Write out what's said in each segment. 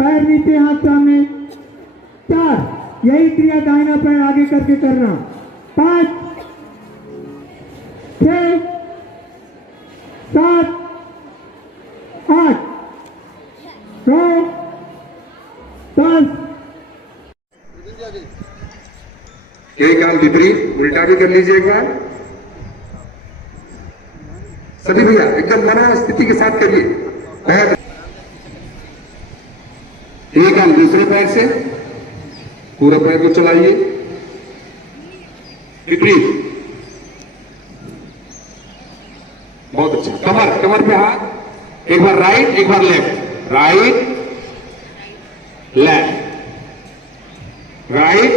पैर नीचे, हाथ सामने। 4, यही क्रिया दाहिना पैर आगे करके करना। 5, 6, 7, 8, 9, 10। यही काम विपरीत उल्टा भी कर लीजिए एक बार। सभी भैया एकदम मना स्थिति के साथ करिए। यही काम दूसरे पैर से, पूरा पैर को चलाइए विपरीत। बहुत अच्छा। कमर, कमर पे हाथ, एक बार राइट एक बार left, right left, right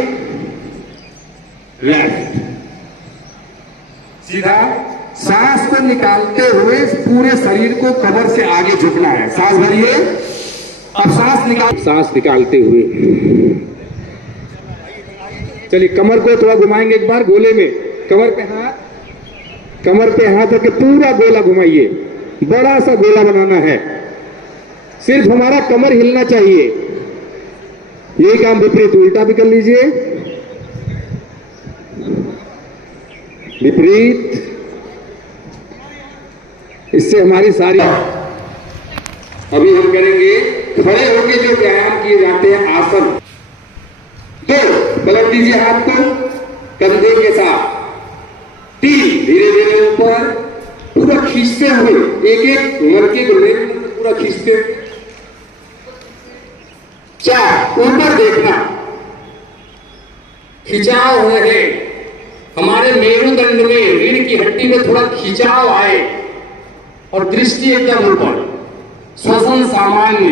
left. सीधा सांस को निकालते हुए पूरे शरीर को कमर से आगे झुकना है। सांस भरिए, अब सांस निकालते हुए चलिए कमर को थोड़ा घुमाएंगे एक बार गोले में। कमर पे हाथ रख के पूरा गोला घुमाइए, बड़ा सा गोला बनाना है। सिर्फ हमारा कमर हिलना चाहिए। यही काम विपरीत उल्टा भी कर लीजिए, विपरीत। इससे हमारी सारी अभी हम करेंगे खड़े होकर जो व्यायाम किए जाते हैं आसन। 2, पलट दीजिए हाथ को कंधे के साथ। 3, धीरे धीरे ऊपर पूरा खींचते हुए, एक एक लड़के को पूरा खींचते। 4, ऊपर देखना, खिंचाव है। हमारे मेरुदंड में, रीढ़ की हड्डी में थोड़ा खिंचाव आए और दृष्टि एकदम ऊपर, श्वसन सामान्य।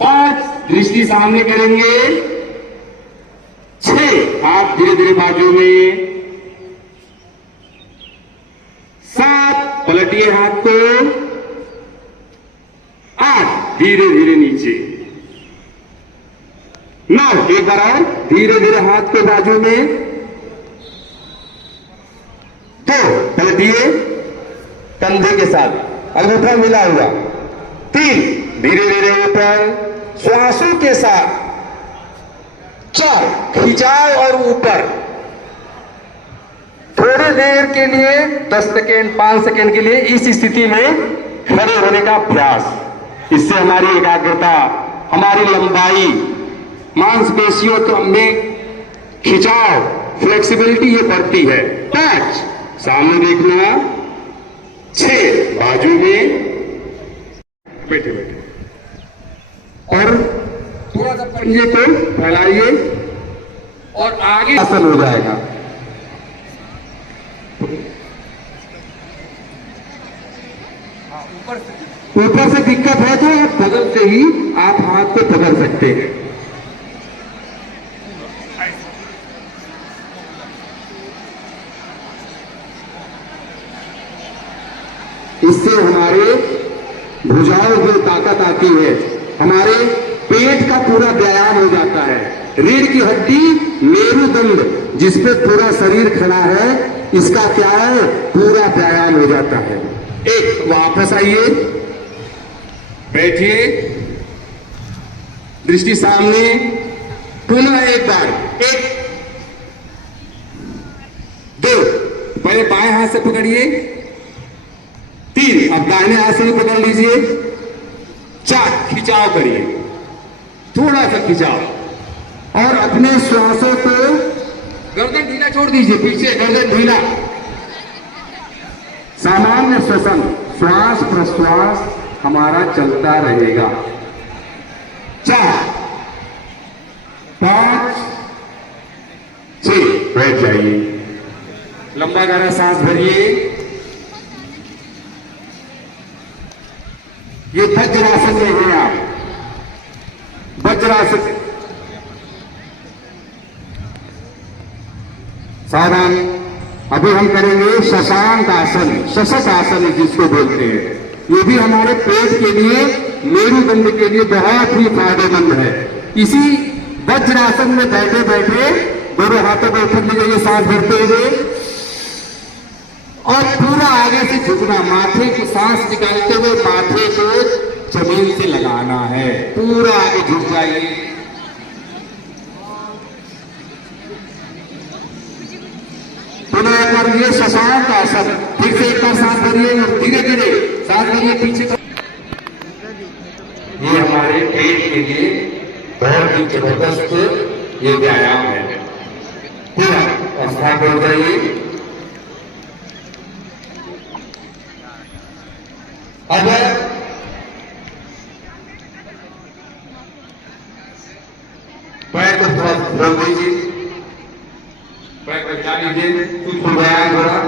5, दृष्टि सामने करेंगे। 6, हाथ धीरे धीरे बाजू में। 7, पलटिए हाथ को। 8, धीरे धीरे नीचे। 9, एक बार और धीरे धीरे हाथ को बाजू में। 2, पलटिए कंधे के साथ, अंगूठा मिला हुआ। 3, धीरे धीरे ऊपर श्वासों के साथ। 4, खिंचाव और ऊपर। थोड़ी देर के लिए 10 सेकेंड 5 सेकेंड के लिए इस स्थिति में खड़े होने का प्रयास। इससे हमारी एकाग्रता, हमारी लंबाई, मांसपेशियों तो में खिंचाव, फ्लेक्सिबिलिटी ये बढ़ती है। 5, सामने देखना। 6, बाजू में बैठे बैठे और थोड़ा सा पंजे को फैलाइए और आगे आसन हो जाएगा। ऊपर से दिक्कत है तो आप बगल से ही आप हाथ को पकड़ सकते हैं। इससे हमारे भुजाओं में ताकत आती है, हमारे पेट का पूरा व्यायाम हो जाता है। रीढ़ की हड्डी, मेरुदंड जिस पे पूरा शरीर खड़ा है, इसका क्या है, पूरा व्यायाम हो जाता है। एक, वापस आइए, बैठिए, दृष्टि सामने, पुनः एक बार। 1, 2, पहले बाएं हाथ से पकड़िए। 3, अब दाहिने हाथ से पकड़ लीजिए। 4, खिंचाव करिए, थोड़ा सा खिंचाव और अपने श्वासों को, गर्दन ढीला छोड़ दीजिए, पीछे गर्दन ढीला। सामान्य श्वसन, श्वास प्रश्वास हमारा चलता रहेगा। 4, 5, 6, बैठ जाइए, लंबा गहरा सांस भरिए। ये वज्रासन में हैं आप, वज्रासन। सावधान, अभी हम करेंगे शशांक आसन, शशक आसन जिसको बोलते हैं। ये भी हमारे पेट के लिए, मेरुदंड के लिए बहुत ही फायदेमंद है। इसी वज्रासन में बैठे बैठे दोनों हाथों को ऊपर ले जाइए, सांस भरते हुए और पूरा आगे से झुकना, माथे की सांस निकालते हुए माथे को जमीन से लगाना है। पूरा आगे झुक जाइए। पुनः एक बार ये शशांक आसन, फिर से एक बार सांस भरिए और धीरे धीरे सांस भरिए पीछे। ये हमारे पेट के लिए बहुत ही जबरदस्त ये व्यायाम है। पूरा स्थान हो जाइए। अब पैर को थोड़ा खोल दीजिए, पैर को जा लीजिए, कुछ हो गया है थोड़ा,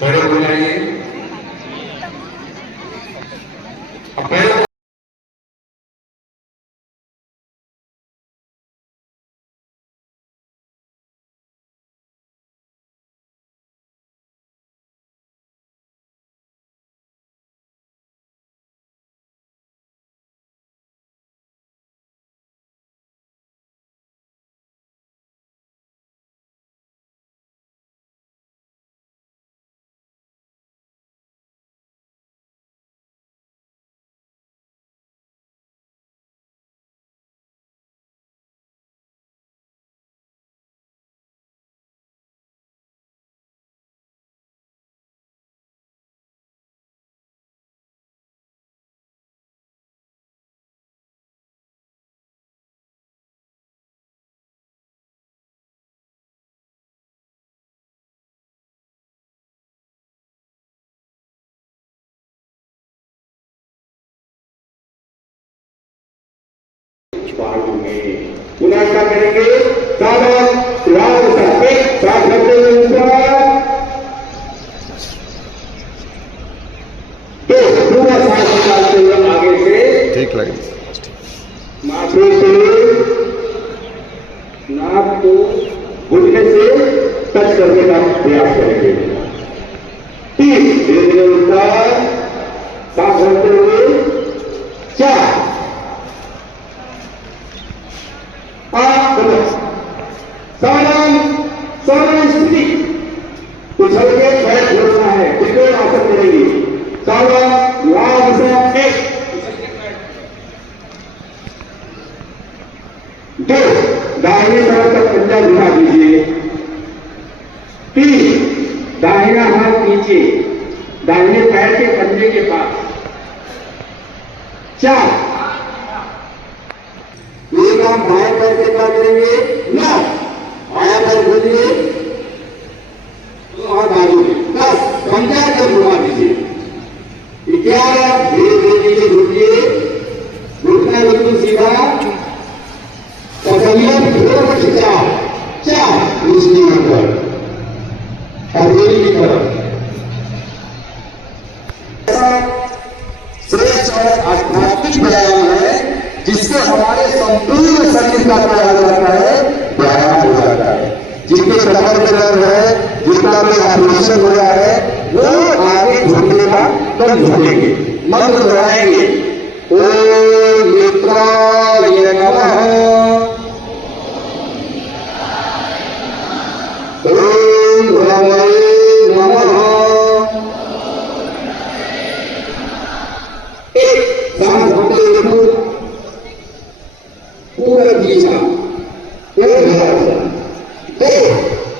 पैर हो जाइए। अब पैर पुनः क्या करेंगे? सावधान, राउंड साथ करते हुए ऊपर, तो पूरा सांस निकालते हुए आगे से ठीक लगे। माथे से नाक को घुटने से टच करने का प्रयास करेंगे। 30 धीरे धीरे ऊपर सांस भरते हुए 4 सावधान स्थिति, उछल के पैर घुटना है, त्रिकोण आसन करेंगे। सावधान, लाभ से 1 2 दाहिने तरफ तक पंजा घुमा दीजिए। 3 दाहिना हाथ नीचे, दाहिने पैर के पंजे के पास। 4 ये काम बाएं पैर के पास करेंगे। 9 बायां पैर खोलिए और बाजू में 10 पंजा कर घुमा दीजिए। 11 धीरे धीरे नीचे घुटिए, घुटना बिल्कुल सीधा, पसलियां थोड़ा खिंचाओ। 4 दूसरी ऊपर हथेली की तरफ। श्रेष्ठ और आध्यात्मिक व्यायाम है जिससे हमारे संपूर्ण शरीर का क्या हो जाता है? व्यायाम हो जाता है। जिनके कमर में दर्द है, जिनका में ऑपरेशन हो रहा है, वो आगे झुकने का कम झुकेंगे। मंत्र दोहराएंगे, ओम मित्राय नमः, ओम भ्रमणे नमः। एक सांस भरते हुए पूरा खींचना,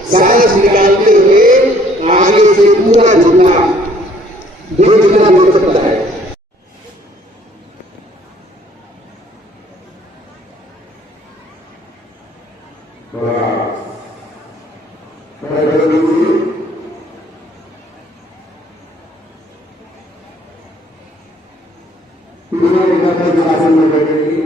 सांस निकालते हुए आगे से पूरा झुकना, जो जितना हो सकता है। आसन में बैठेंगे।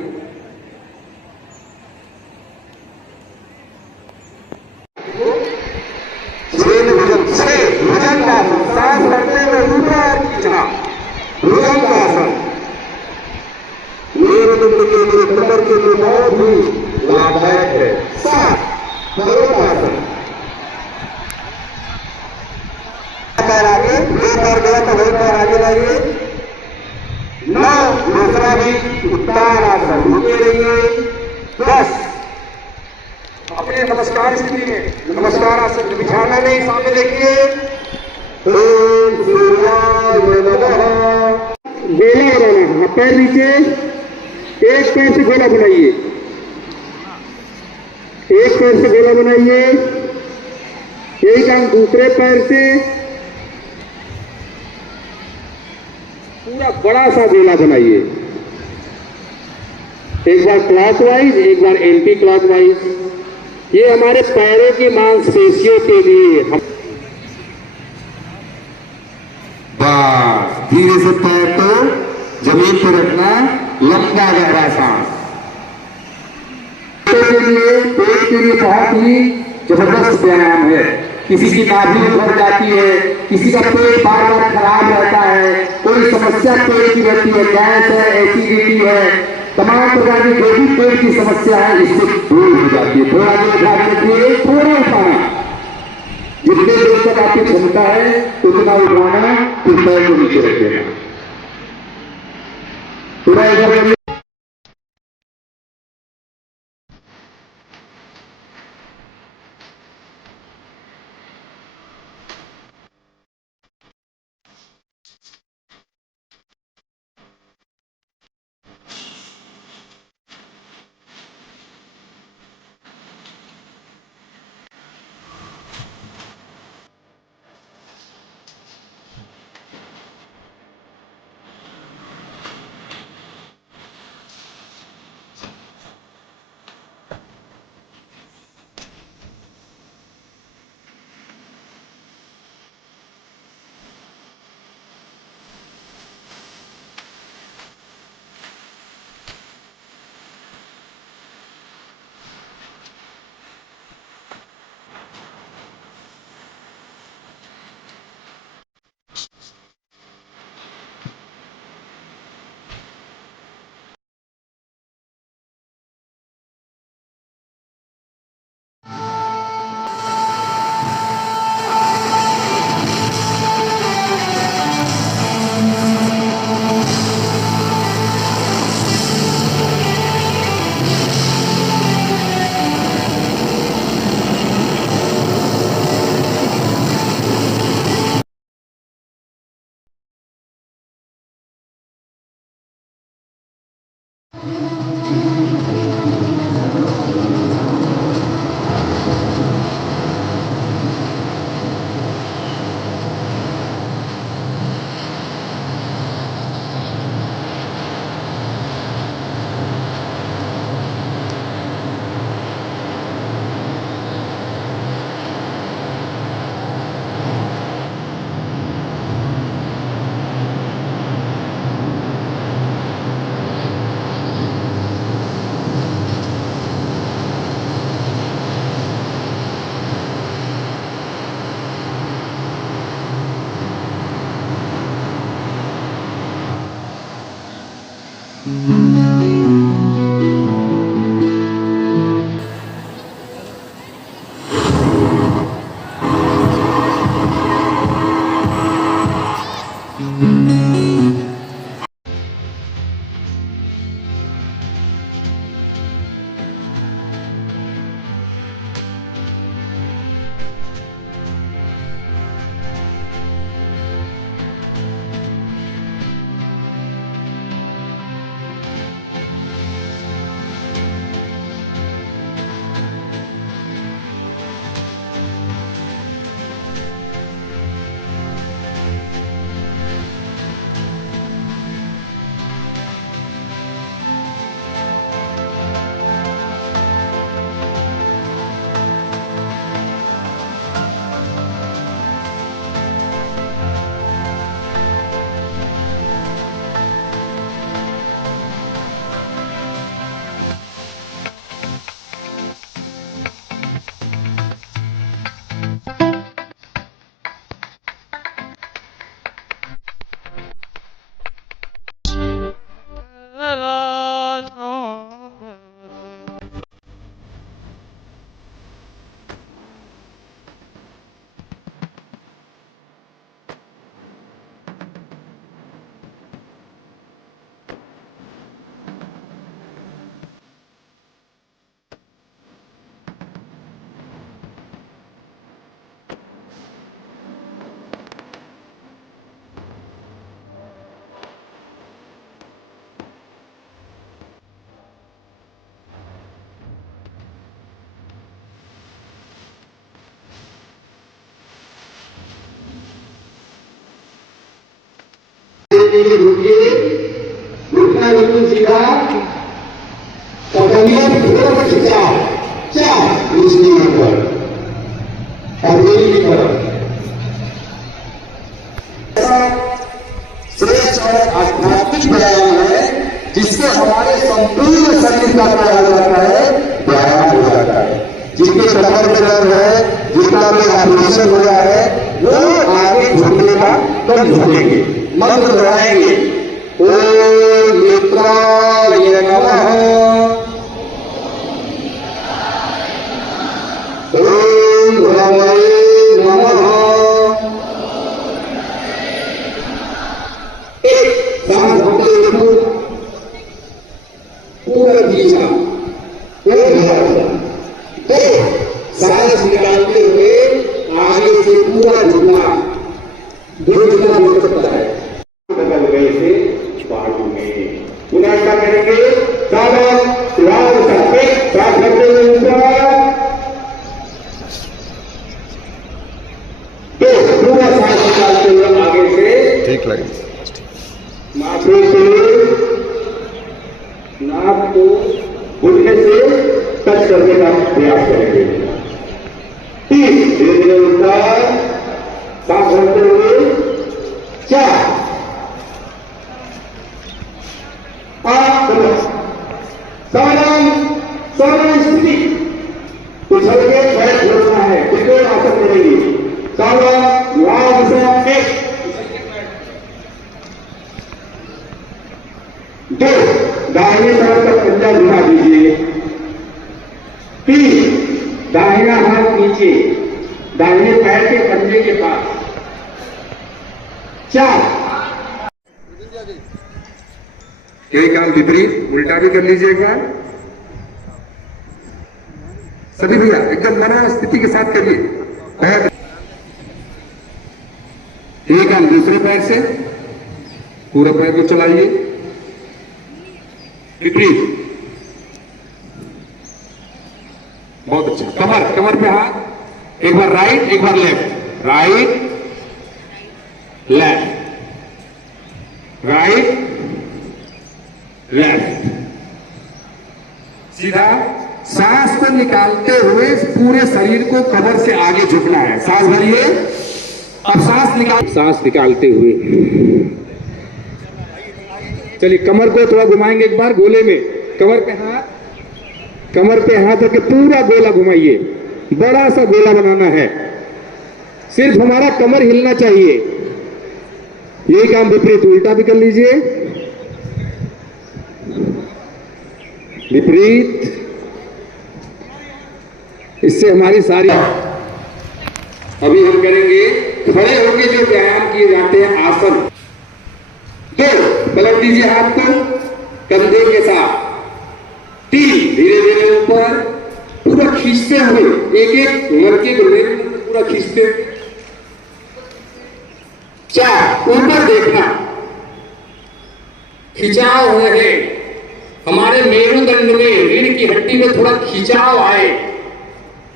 सांस करते हुए ऊपर खींचना, भुजंग आसन मेरे कमर के लिए बहुत ही लाभदायक है। 7 भरोतासन, पैर आगे, 2 पैर गया तो 2 पैर आगे लाइए। 9 दूसरा भी उत्तान आसन, रुके रहिए। 10 अपने नमस्कार स्थिति में, नमस्कार आसन बिछाना नहीं, सामने देखिए। ओम सूर्याय नमः। गोला बनाना है, पैर नीचे, एक पैर से गोला बनाइए, एक पैर से गोला बनाइए, यही काम दूसरे पैर से पूरा बड़ा सा गोला बनाइए, एक बार क्लॉकवाइज, एक बार एंटी क्लॉकवाइज। ये हमारे पैरों की मांसपेशियों के लिए बस धीरे से पैर को जमीन पर रखना, लंबा गहरा सांस। पेट के लिए बहुत ही जबरदस्त व्यायाम है। किसी की नाभि उभर जाती है, किसी का पेट बार बार खराब रहता है, कोई समस्या पेट की रहती है, गैस है, एसिडिटी है, तमाम प्रकार की जो भी पेट की समस्या है इससे दूर हो जाती है। थोड़ा देर उठा के थोड़ा उठाना, जितने देर तक आपकी क्षमता है उतना उठाना, फिर पैर को नीचे रख देना। थोड़ा इधर के लिए रुकिए, रुकना बिल्कुल सीधा, कदमियों की थोड़ा खिंचाओ, चार दूसरी ऊपर हथेली की तरफ। श्रेष्ठ और आध्यात्मिक व्यायाम है जिससे हमारे संपूर्ण शरीर का क्या हो जाता है, व्यायाम हो जाता है। जिनके कमर में दर्द है, जिनका कोई ऑपरेशन हो रहा है, वो आगे झुकने का कम झुकेंगे। मंत्र दोहराएंगे, ओम मित्राय नमः, ओम भ्रमणे नमः। एक सांस भरते हुए पूरा खींचा, दो सांस निकालते हुए आगे से पूरा झुकना, झुकना हो सकता है बगल गए से बाजू में। पुनः क्या करेंगे, सावधान राउंड करते साथ रखते हुए ऊपर, तो पूरा सांस निकालते हुए आगे से ठीक लगे। माथे से नाक को घुटने से टच करने का प्रयास करेंगे। तीन धीरे धीरे ऊपर, सांस भरते हुए, चार, पांच, सावधान सावधान स्थिति, उछल के पैर जोड़ना है, त्रिकोण आसन करेंगे। सावधान लाभ से एक, दो दाहिने तरफ का पंजा घुमा दीजिए, तीन दाहिना हाथ नीचे दाहिने पैर के पंजे के पास, चार यही काम विपरीत उल्टा भी कर लीजिए एक बार। सभी भैया एकदम मना स्थिति के साथ करिए। पैर एक काम दूसरे पैर से पूरा पैर को चलाइए, विपरीत, बहुत अच्छा। कमर, कमर पे हाथ, एक बार राइट एक बार left, right left, right left, सीधा। सांस को निकालते हुए पूरे शरीर को कमर से आगे झुकना है। सांस भरिए, अब सांस निकालते हुए चलिए कमर को थोड़ा घुमाएंगे एक बार गोले में, कमर पे हाथ रख के पूरा गोला घुमाइए, बड़ा सा गोला बनाना है, सिर्फ हमारा कमर हिलना चाहिए। यही काम विपरीत उल्टा भी कर लीजिए, विपरीत, इससे हमारी सारी। अभी हम करेंगे खड़े होकर जो व्यायाम किए जाते हैं आसन। दो पलट दीजिए हाथ को कंधे के साथ, तीन धीरे धीरे ऊपर पूरा खींचते हुए, एक एक मरके को पूरा खींचते हुए, चार ऊपर देखना, खिंचाव है, हमारे मेरुदंड में रीढ़ की हड्डी में थोड़ा खिंचाव आए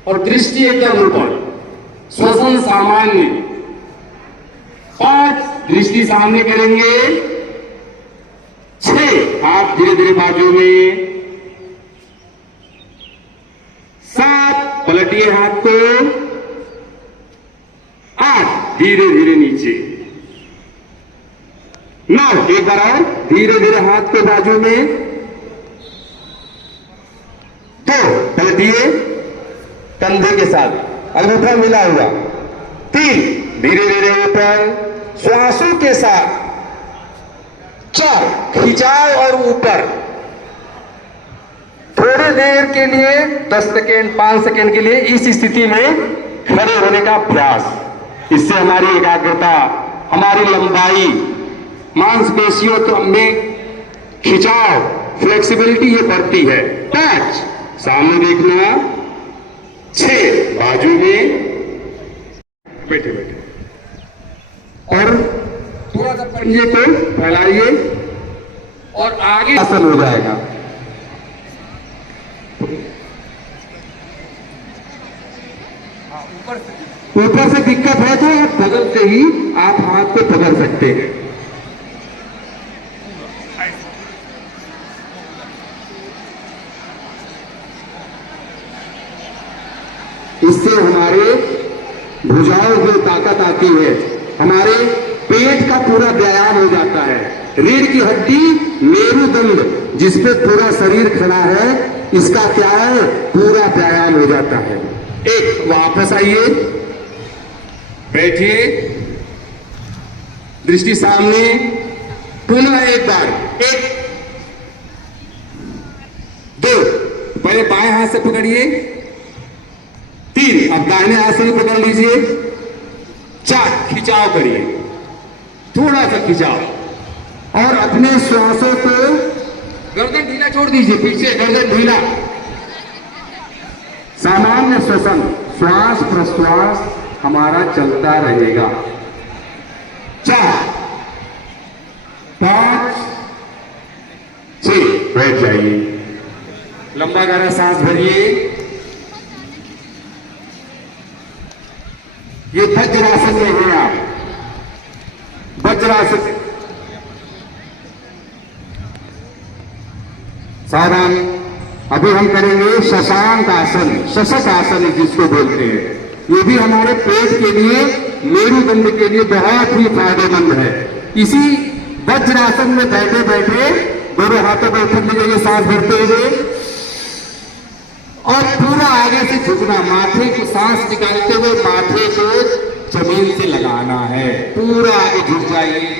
और दृष्टि एकदम ऊपर, श्वसन सामान्य। पांच दृष्टि सामने करेंगे, छह हाथ धीरे धीरे बाजू में, सात पलटिए हाथ को, आठ धीरे धीरे नीचे, नौ एक बार और धीरे धीरे हाथ को बाजू में, दो पलटिए कंधे के साथ, अंगूठा मिला हुआ, तीन धीरे धीरे ऊपर श्वासों के साथ, चार खिंचाव और ऊपर। थोड़ी देर के लिए 10 सेकेंड 5 सेकेंड के लिए इस स्थिति में खड़े होने का प्रयास। इससे हमारी एकाग्रता, हमारी लंबाई, मांसपेशियों तो में खिंचाव, फ्लेक्सिबिलिटी ये बढ़ती है। 5 सामने देखना, 6 बाजू में बैठे बैठे, और थोड़ा सा पंजे को फैलाइए और आगे आसन हो जाएगा। ऊपर से दिक्कत है तो आप बगल से ही आप हाथ को पकड़ सकते हैं। इससे हमारे भुजाओं में ताकत आती है, हमारे पेट का पूरा व्यायाम हो जाता है। रीढ़ की हड्डी, मेरुदंड, जिसपे पूरा शरीर खड़ा है, इसका क्या है, पूरा व्यायाम हो जाता है। एक, वापस आइए, बैठिए, दृष्टि सामने, पुनः एक बार, एक, दो, पहले बाएं हाथ से पकड़िए, तीन, अब दाहिने हाथ से भी पकड़ लीजिए, चार, खिंचाव करिए, थोड़ा सा खिंचाव, और अपने श्वासों को, गर्दन ढीला छोड़ दीजिए, पीछे गर्दन ढीला, सामान्य श्वसन, श्वास प्रश्वास हमारा चलता रहेगा। 4, 5, 6, बैठ जाइए, लंबा गहरा सांस भरिए। ये वज्रासन में हैं आप, वज्रासन। सावधान, अभी हम करेंगे शशांक आसन, शशक आसन जिसको बोलते हैं। ये भी हमारे पेट के लिए, मेरुदंड के लिए बहुत ही फायदेमंद है। इसी वज्रासन में बैठे बैठे दोनों हाथों पर उठक लीजिए, सांस भरते हुए, और पूरा आगे से झुकना, माथे को सांस निकालते हुए माथे को जमीन से लगाना है, पूरा आगे झुक जाइए।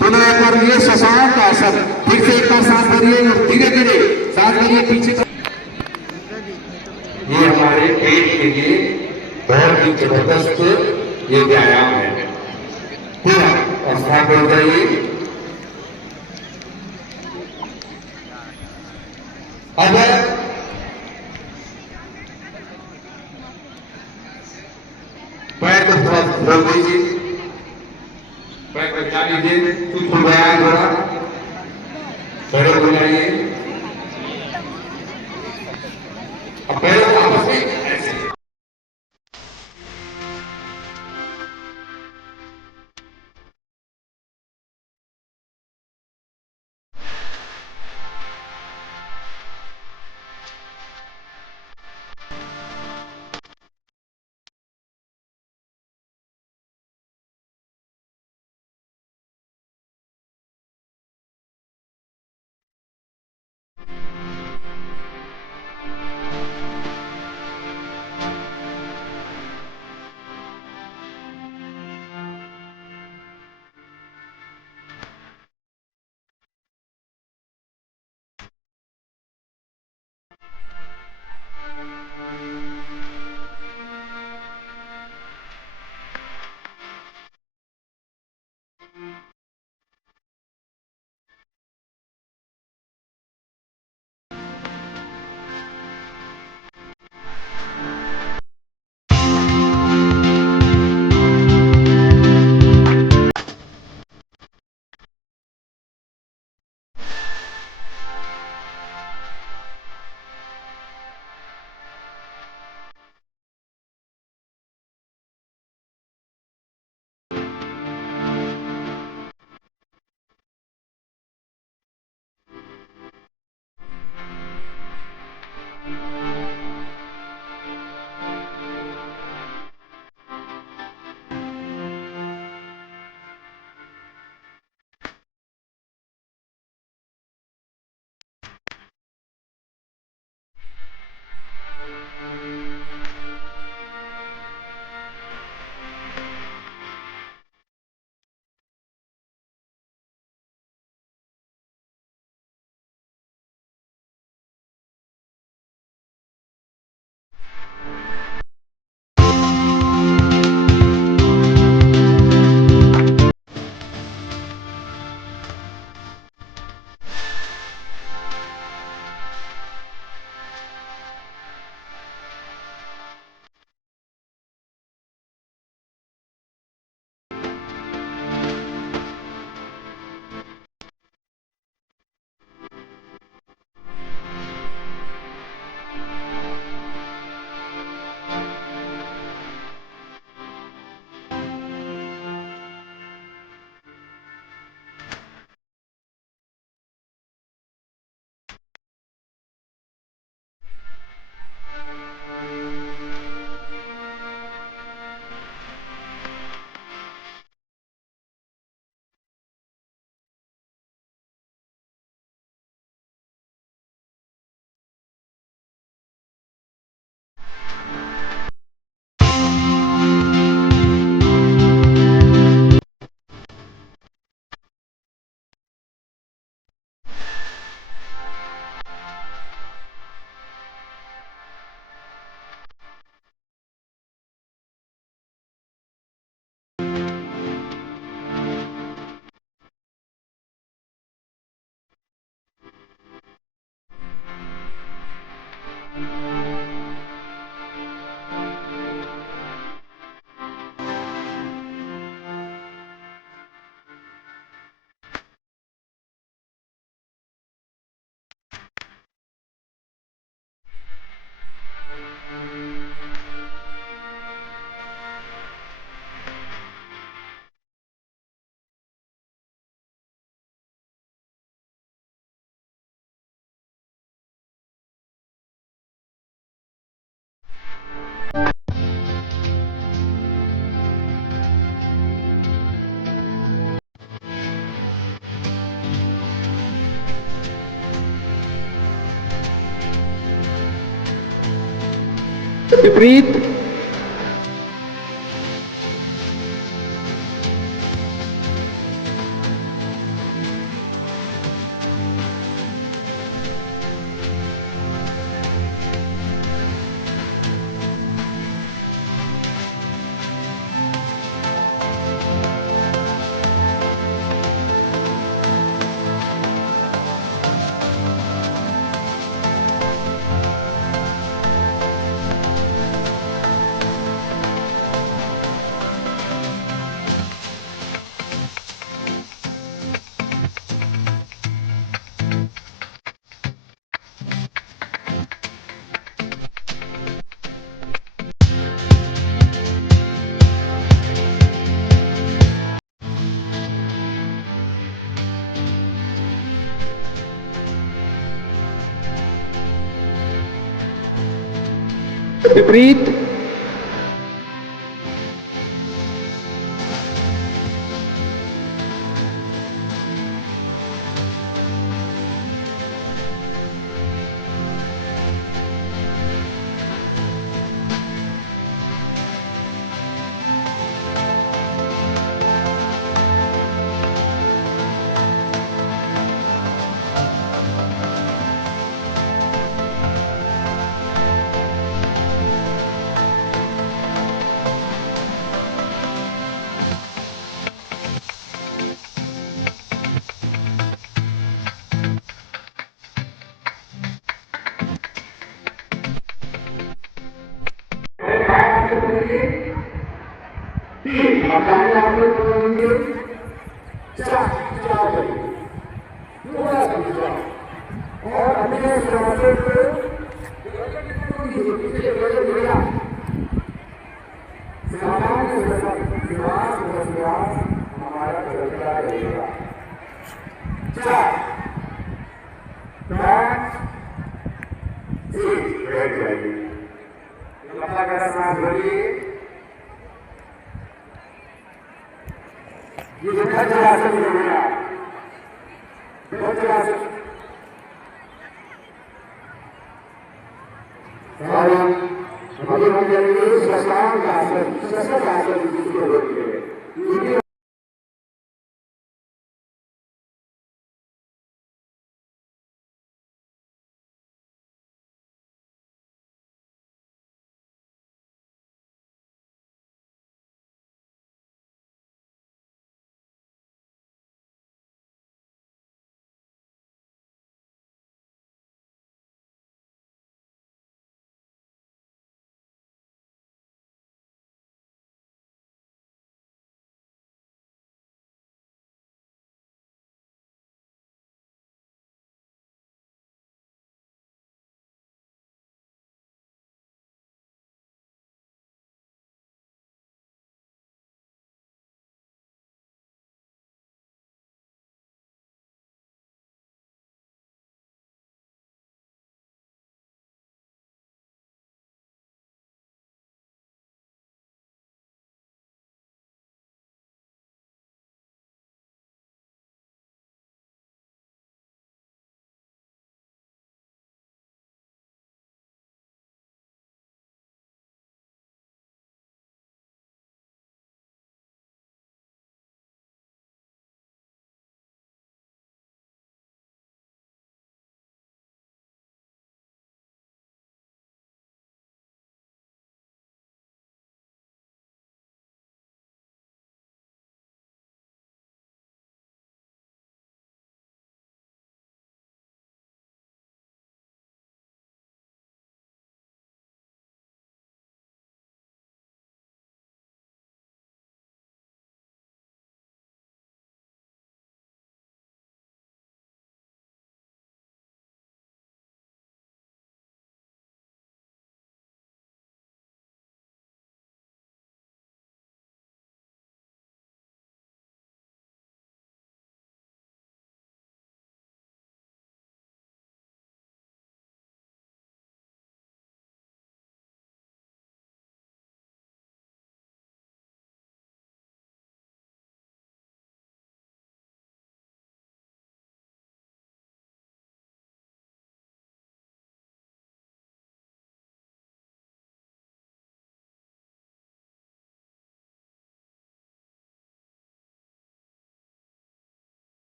पुनः एक बार ये शशांक आसन, फिर से एक बार सांस भरिए और धीरे धीरे सांस भरिए पीछे। ये हमारे पेट के लिए बहुत ही जबरदस्त ये व्यायाम है। पूरा अवस्था हो जाइए। अब पैर को थोड़ा खोल दीजिए, पैर को हिला लीजिए, खुल गया थोड़ा, पैर हो जाइए। अब पैर को आपस में ऐसे, विपरीत विपरीत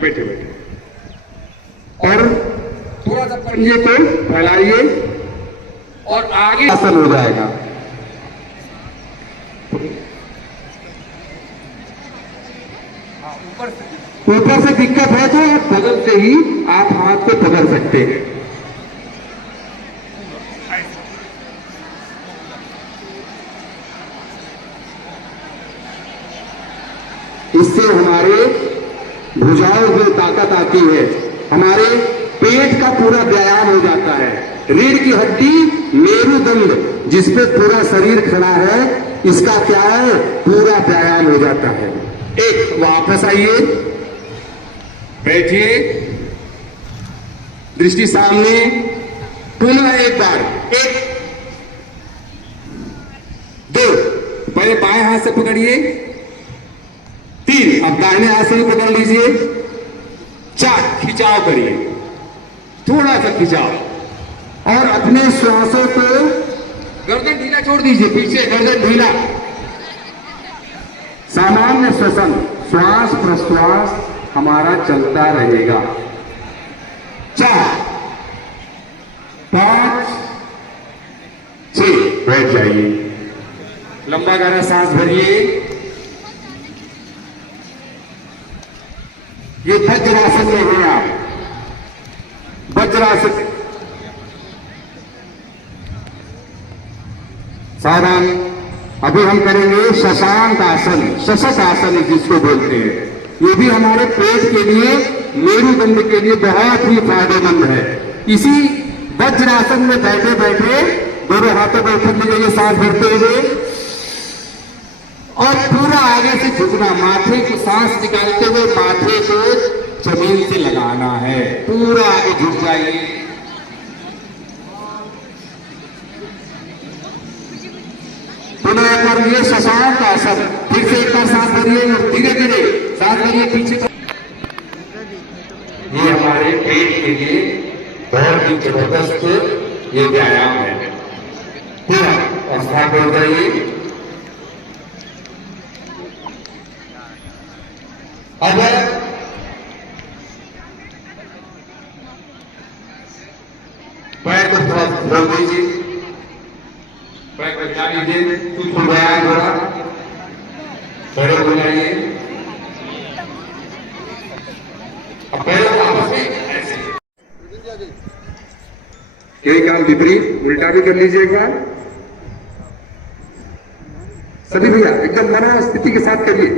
बैठे बैठे, और थोड़ा सा पंजे को फैलाइए और आगे आसन हो जाएगा। ऊपर से दिक्कत है तो आप बगल से ही आप हाथ को पकड़ सकते हैं। इससे हमारे भुजाओं में ताकत आती है, हमारे पेट का पूरा व्यायाम हो जाता है। रीढ़ की हड्डी, मेरुदंड जिसपे पूरा शरीर खड़ा है, इसका क्या है, पूरा व्यायाम हो जाता है। एक, वापस आइए, बैठिए, दृष्टि सामने, पुनः एक बार, एक, दो, पहले बाएं हाथ से पकड़िए, 3, अब दाहिने हाथ से भी पकड़ लीजिए, 4, खिंचाव करिए, थोड़ा सा खिंचाव, और अपने श्वासों को, गर्दन ढीला छोड़ दीजिए, पीछे गर्दन ढीला, सामान्य श्वसन, श्वास प्रश्वास हमारा चलता रहेगा। 4, 5, 6, बैठ जाइए, लंबा गहरा सांस भरिए। ये वज्रासन में हैं आप, वज्रासन। सावधान, अभी हम करेंगे शशांक आसन, शशक आसन जिसको बोलते हैं। ये भी हमारे पेट के लिए, मेरुदंड के लिए बहुत ही फायदेमंद है। इसी वज्रासन में बैठे बैठे दोनों हाथों को ऊपर ले जाइए, सांस भरते हुए, और पूरा आगे से झुकना, माथे को सांस निकालते हुए माथे को जमीन से लगाना है, पूरा आगे झुक जाइए। पुनः एक बार ये शशांक आसन, फिर से एक बार सांस भरिए, धीरे धीरे सांस भरिए, पीछे। ये हमारे पेट के लिए बहुत ही जबरदस्त ये व्यायाम है। पूरा स्थान हो जाइए। अब पैर को थोड़ा खोल दीजिए, पैर को हिला लीजिए, कुछ खुल रहा है थोड़ा, पैरों को हिलाइए। अब पैरों को आपस में ऐसे, यही काम विपरीत उल्टा भी कर लीजिए एक बार। सभी भैया एकदम मनोस्थिति के साथ करिए।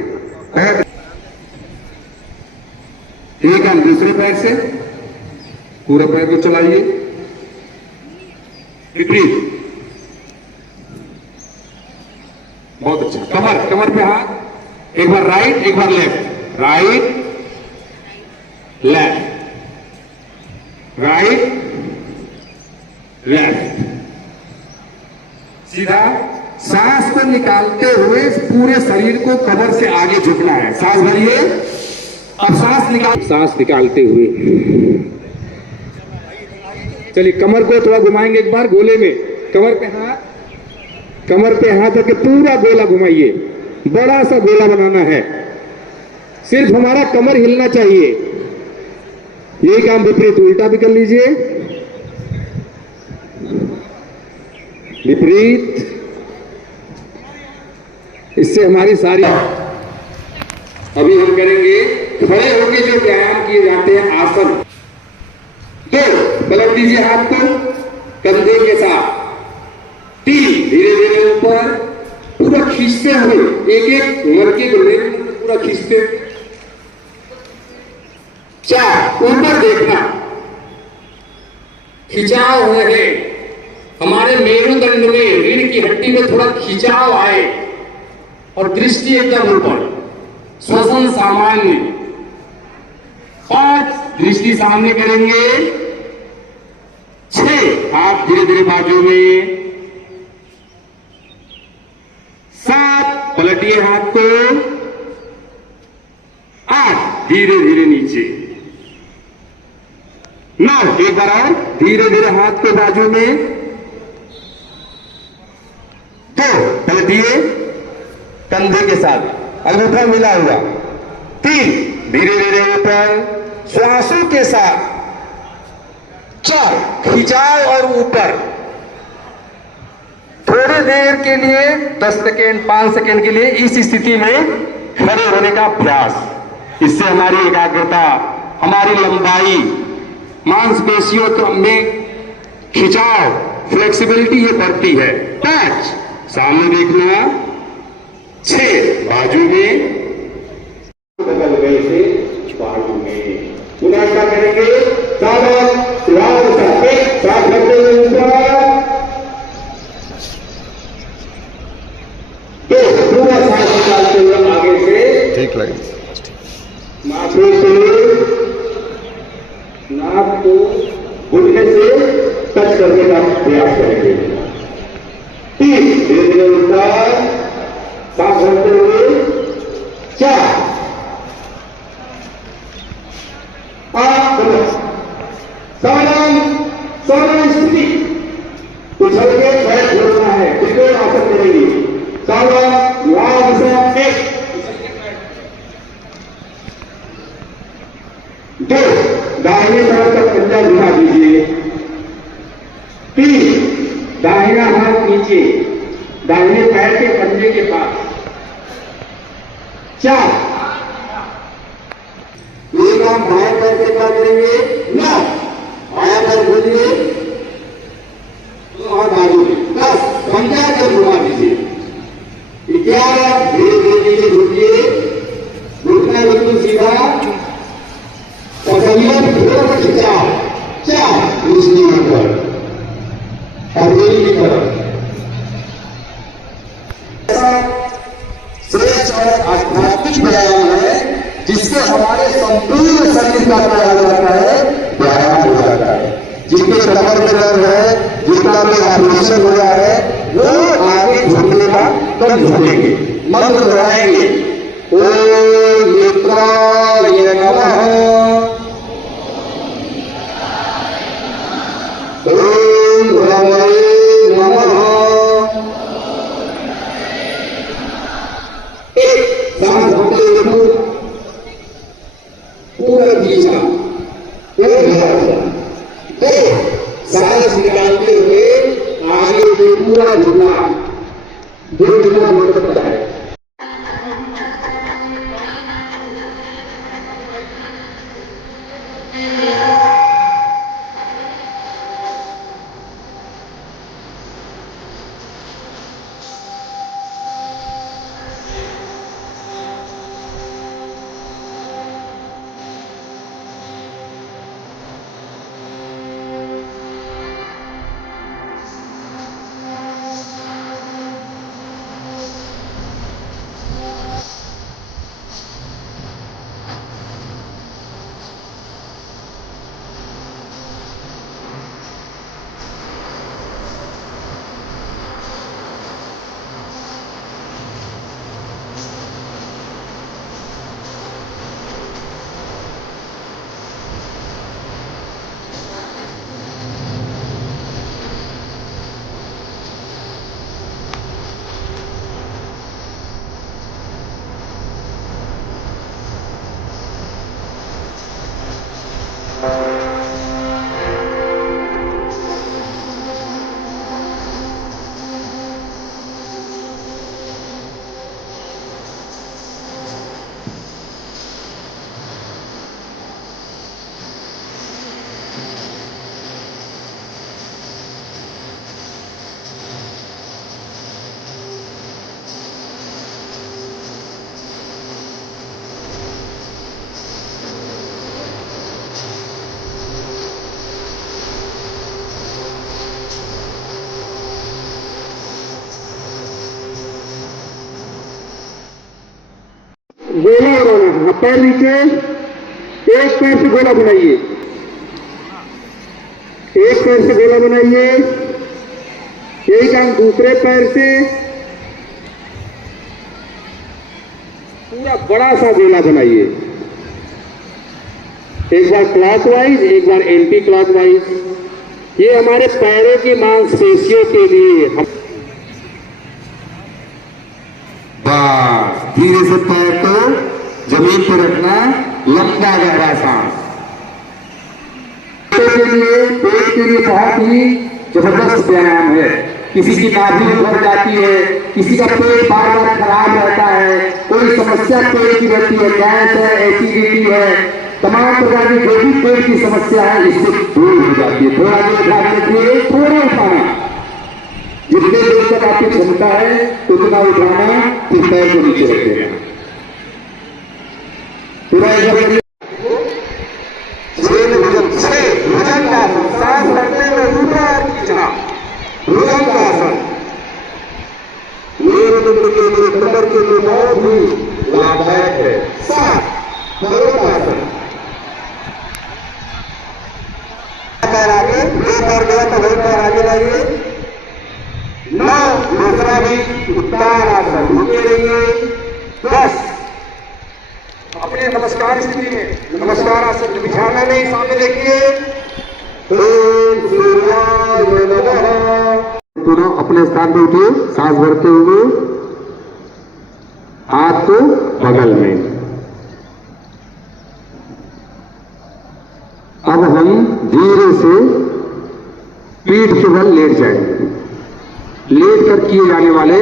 पैर एक काम दूसरे पैर से पूरा पैर को चलाइए, विपरीत, बहुत अच्छा। कमर, कमर पे हाथ, एक बार राइट एक बार left, right left, right left, सीधा। सांस को निकालते हुए पूरे शरीर को कमर से आगे झुकना है। सांस भरिए, अब सांस निकालते हुए चलिए, कमर को थोड़ा घुमाएंगे एक बार गोले में, कमर पे हाथ रख के पूरा गोला घुमाइए, बड़ा सा गोला बनाना है, सिर्फ हमारा कमर हिलना चाहिए। यही काम विपरीत, उल्टा भी कर लीजिए, विपरीत, इससे हमारी सारी। अभी हम करेंगे खड़े होकर जो व्यायाम किए जाते हैं, आसन। दो, पलट दीजिए हाथ को कंधे के साथ, 3, धीरे धीरे ऊपर, पूरा खींचते हुए, एक एक मरके को पूरा खींचते। 4, ऊपर देखना, खिंचाव है, हमारे मेरुदंड में, रीढ़ की हड्डी में थोड़ा खिंचाव आए और दृष्टि एकदम ऊपर, श्वसन सामान्य। 5, दृष्टि सामने करेंगे। 6, हाथ धीरे धीरे बाजू में। 7, पलटिए हाथ को। 8, धीरे धीरे नीचे। 9, एक बार और धीरे धीरे हाथ को बाजू में। 2, पलटिए कंधे के साथ, अंगूठा मिला हुआ। 3, धीरे धीरे ऊपर श्वासों के साथ 4 खिंचाव और ऊपर थोड़ी देर के लिए 10 सेकेंड 5 सेकेंड के लिए इस स्थिति में खड़े होने का प्रयास। इससे हमारी एकाग्रता, हमारी लंबाई, मांसपेशियों में खिंचाव, फ्लेक्सिबिलिटी ये बढ़ती है। 5 सामने देखना, 6 बाजू में, बगल गए से बाजू में। पुनः क्या करेंगे, सावधान साथ करते हुए ऊपर, तो पूरा सांस निकालते हुए आगे से ठीक लगे। माथे से नाक को घुटने से टच करने का प्रयास करेंगे। 3 धीरे धीरे ऊपर, सांस भरते हुए 4 सावधान स्थिति, उछल के पैर छोड़ना है, बिल्कुल आसन करेंगे। सावधान, लाभ से 1 2 दाहिने तरफ का पंजा घुमा दीजिए। 3 दाहिना हाथ नीचे, दाहिने पैर के पंजे के पास। 4 एक हम बाएं पैर से क्या करेंगे, 9 बाया पैर खोलिए, और बाजू में 10 पंजा को घुमा दीजिए। 11 धीरे धीरे नीचे झुकिए, घुटना बिल्कुल सीधा, पसलियों में थोड़ा सा खिंचाव। 4 दूसरी ऊपर, हथेली की तरफ। श्रेष्ठ और आध्यात्मिक व्यायाम है, जिससे हमारे संपूर्ण शरीर का क्या हो जाता है, व्यायाम हो जाता है। जिनके कमर में दर्द है, जिनका में ऑपरेशन हुआ है, वो आगे झुकने का कम झुकेंगे। मंत्र दोहराएंगे, ओम मित्राय नमः, ओम भ्रमणे नमः। एक सांस भरते हुए पूरा खींचना, सांस निकालते हुए आगे से पूरा झुकना, झुकना हो सकता है। गोला बनाना है, पैर नीचे, एक पैर से गोला बनाइए, एक पैर से गोला बनाइए, यही काम दूसरे पैर से पूरा बड़ा सा गोला बनाइए। एक बार क्लॉकवाइज, एक बार एंटी क्लॉकवाइज। ये हमारे पैरों की मांसपेशियों के लिए बस धीरे से पैर को जमीन पर रखना, लंबा गहरा सांस। पेट के लिए बहुत ही जबरदस्त व्यायाम है। किसी की नाभि उभर जाती है, किसी का पेट बार बार खराब रहता है, कोई समस्या पेट की रहती है, गैस है, एसिडिटी है, तमाम प्रकार की जो भी पेट की समस्या है इससे दूर हो जाती है। थोड़ा देर उठाने के लिए थोड़ा उठाना, जितने देर तक आपकी क्षमता है उतना उठाना, फिर पैर को नीचे रख देना। पूरा एक भुजंगासन, सांस भरने में ऊपर खींचना, भुजंगासन ये कमर के लिए बहुत ही लाभदायक है। 7 भरोतासन, पैर आगे, एक पैर गया तो एक पैर आगे लाइए। 9 दूसरा भी उत्तानासन, रुके रहिए। 10 अपने नमस्कार स्थिति में, नमस्कार आसन बिछाना नहीं, सामने देखिए। दोनों अपने स्थान पर उठिए, सांस भरते हुए हाथ को बगल में। अब हम धीरे से पीठ के बल लेट जाएंगे। लेट कर किए जाने वाले,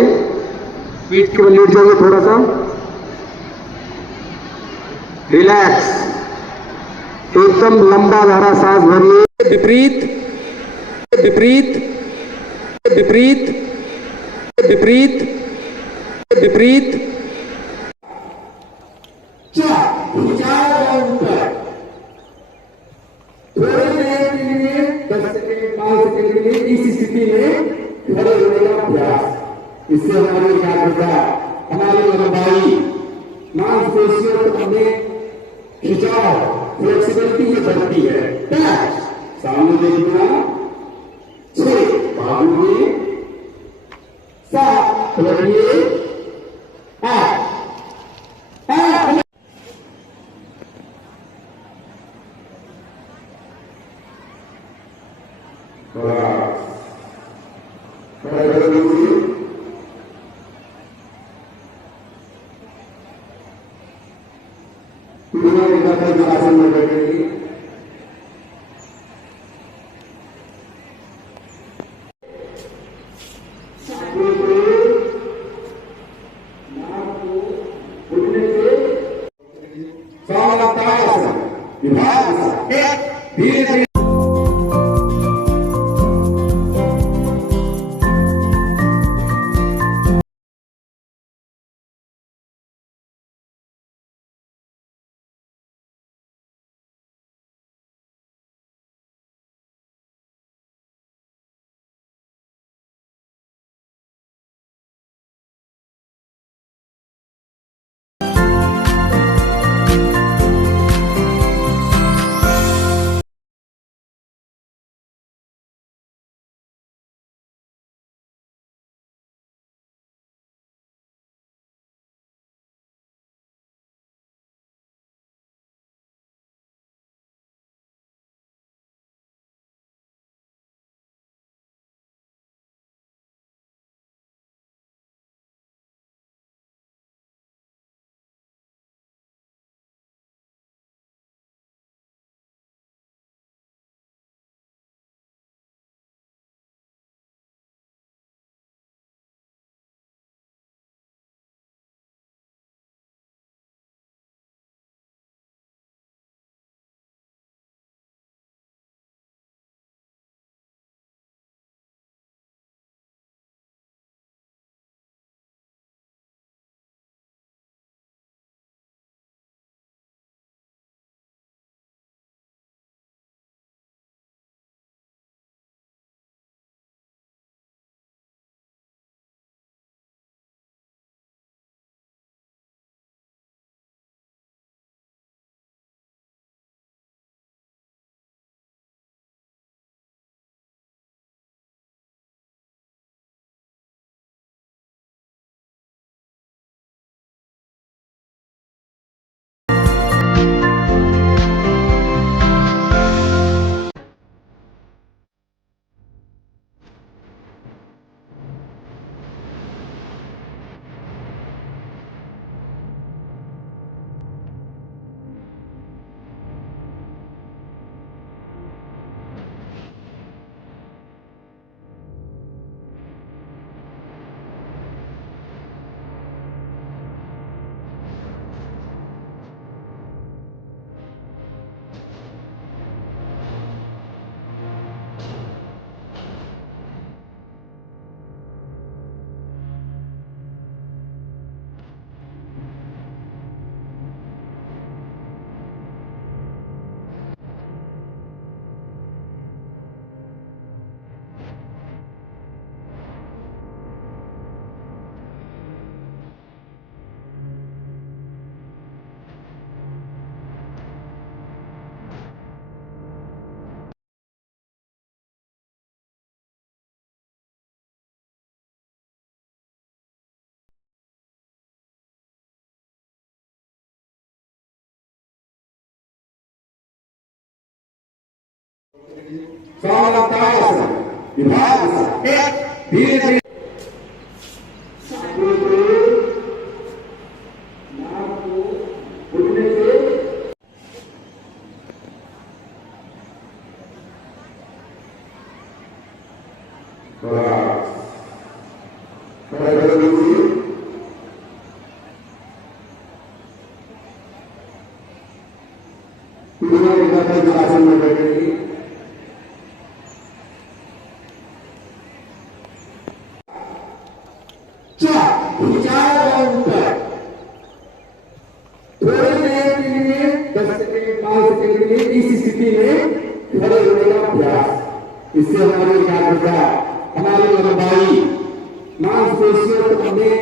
पीठ के बल लेट जाइए, थोड़ा सा रिलैक्स, एकदम लंबा गहरा सांस भरिए। विपरीत विपरीत विपरीत विपरीत विपरीत। 4 ऊपर, थोड़ी देर के लिए 10 सेकेंड 5 सेकेंड के लिए इस स्थिति में खड़े होने का प्रयास। इससे हमारी एकाग्रता, हमारी लंबाई, मांसपेशियों को हमें खिंचाव, फ्लेक्सिबिलिटी ये बढ़ती है। सामने देखना, 6 बाजू में, 7 पलटिए, 8 आसन में बैठेंगे। स्वावलंबनासन विभाग धीरे धीरे आसन में बैठेंगे। भुजाओं और ऊपर थोड़ी देर के लिए 10 सेकेंड 5 सेकेंड के लिए इस स्थिति में खड़े होने का प्रयास। इससे हमारी एकाग्रता, हमारी लंबाई, मांसपेशियों में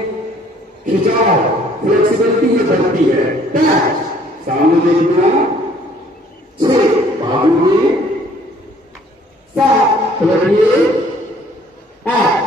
खिंचाव, फ्लेक्सिबिलिटी ये बढ़ती है। सामने देखना, 6 बाजू में, 7 पलटिए, 8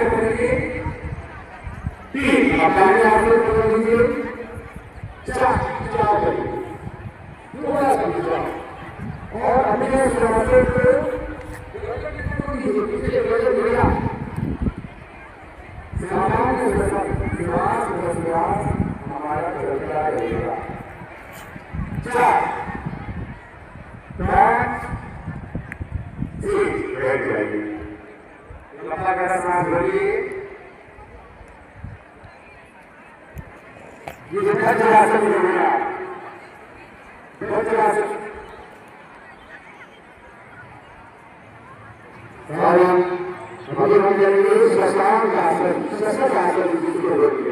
से करेंगे 3 अपने आप से कर लीजिए 4 करिए थोड़ा सा और अपने स्वास्थ्य को हमारा चलता रहेगा 4 5 6 बैठ जाइए लंबा गहरा सांस भरिए ये वज्रासन हो गया वज्रासन अभी हम करेंगे शशांक आसन जिसको बोलते हैं